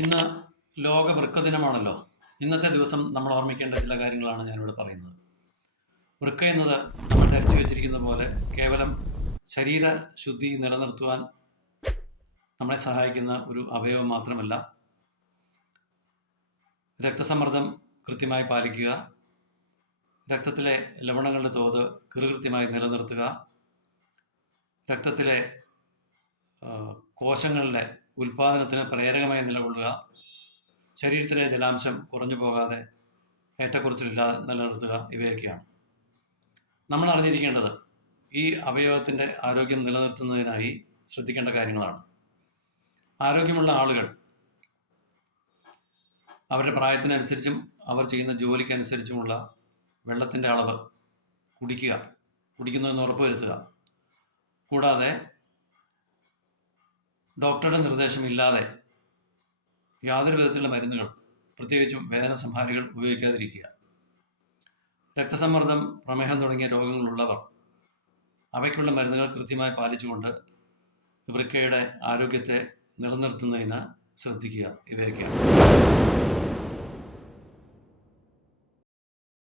ഇന്ന് ലോക വൃക്ക ദിനമാണല്ലോ. ഇന്നത്തെ ദിവസം നമ്മൾ ഓർമ്മിക്കേണ്ട ചില കാര്യങ്ങളാണ് ഞാനിവിടെ പറയുന്നത്. വൃക്ക എന്നത് നമ്മൾ ധരിച്ചു വെച്ചിരിക്കുന്ന പോലെ കേവലം ശരീര ശുദ്ധി നിലനിർത്തുവാൻ നമ്മളെ സഹായിക്കുന്ന ഒരു അവയവം മാത്രമല്ല, രക്തസമ്മർദ്ദം കൃത്യമായി പാലിക്കുക, രക്തത്തിലെ ലവണങ്ങളുടെ തോത് കൃത്യമായി നിലനിർത്തുക, രക്തത്തിലെ കോശങ്ങളുടെ ഉൽപാദനത്തിന് പ്രേരകമായി നിലകൊള്ളുക, ശരീരത്തിലെ ജലാംശം കുറഞ്ഞു പോകാതെ ഏറ്റക്കുറച്ചിലില്ലാതെ നിലനിർത്തുക, ഇവയൊക്കെയാണ് നമ്മൾ അറിഞ്ഞിരിക്കേണ്ടത്. ഈ അവയവത്തിൻ്റെ ആരോഗ്യം നിലനിർത്തുന്നതിനായി ശ്രദ്ധിക്കേണ്ട കാര്യങ്ങളാണ്. ആരോഗ്യമുള്ള ആളുകൾ അവരുടെ പ്രായത്തിനനുസരിച്ചും അവർ ചെയ്യുന്ന ജോലിക്കനുസരിച്ചുമുള്ള വെള്ളത്തിൻ്റെ അളവ് കുടിക്കുന്നുവെന്ന് ഉറപ്പുവരുത്തുക. കൂടാതെ ഡോക്ടറുടെ നിർദ്ദേശമില്ലാതെ യാതൊരു വിധത്തിലുള്ള മരുന്നുകൾ, പ്രത്യേകിച്ചും വേദന സംഹാരികൾ ഉപയോഗിക്കാതിരിക്കുക. രക്തസമ്മർദ്ദം, പ്രമേഹം തുടങ്ങിയ രോഗങ്ങളുള്ളവർ അവയ്ക്കുള്ള മരുന്നുകൾ കൃത്യമായി പാലിച്ചുകൊണ്ട് വൃക്കയുടെ ആരോഗ്യത്തെ നിലനിർത്തുന്നതിന് ശ്രദ്ധിക്കുക. ഇവയൊക്കെയാണ്.